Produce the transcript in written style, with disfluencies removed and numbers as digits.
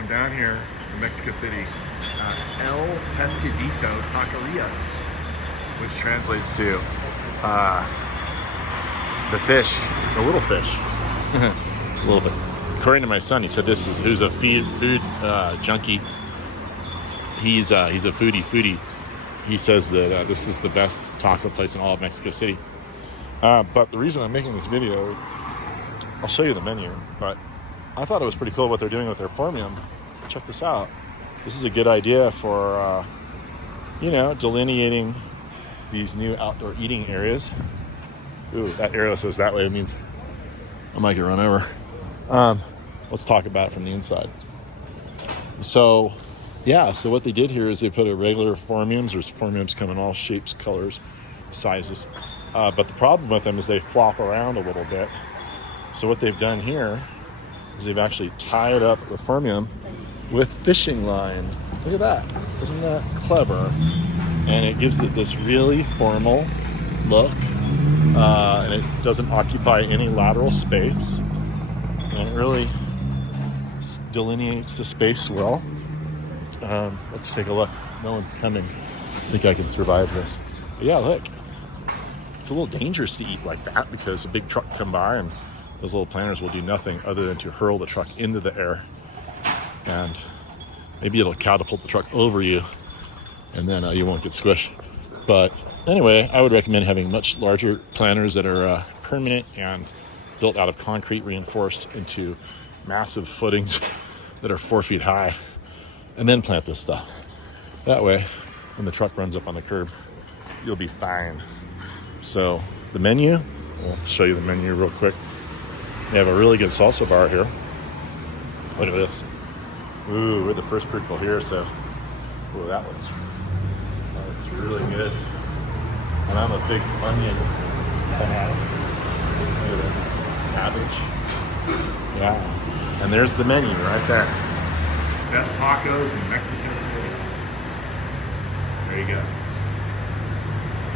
I'm down here in Mexico City, El Pescadito Taquerias, which translates to the fish, the little fish. A little bit. According to my son, he said who's a food junkie. He's a foodie. He says that this is the best taco place in all of Mexico City. But the reason I'm making this video, I'll show you the menu, but I thought it was pretty cool what they're doing with their Phormium. Check this out. This is a good idea for, delineating these new outdoor eating areas. Ooh, that arrow says that way. It means I might get run over. Let's talk about it from the inside. So what they did here is they put a regular Phormiums. There's Phormiums come in all shapes, colors, sizes. But the problem with them is they flop around a little bit. So what they've done here is they've actually tied up the Phormium with fishing line. Look at that. Isn't that clever? And it gives it this really formal look. And it doesn't occupy any lateral space. And it really delineates the space well. Let's take a look. No one's coming. I think I can survive this. But yeah, look. It's a little dangerous to eat like that because a big truck come by and those little planters will do nothing other than to hurl the truck into the air. And maybe it'll catapult the truck over you and then you won't get squished. But anyway, I would recommend having much larger planters that are permanent and built out of concrete, reinforced into massive footings that are 4 feet high, and then plant this stuff. That way, when the truck runs up on the curb, you'll be fine. So the menu, I'll show you the menu real quick. They have a really good salsa bar here. Look at this. Ooh, we're the first people here, so ooh, that looks really good. And I'm a big onion fanatic. Look at this. Cabbage. Yeah. And there's the menu right there. Best tacos in Mexico City. There you go.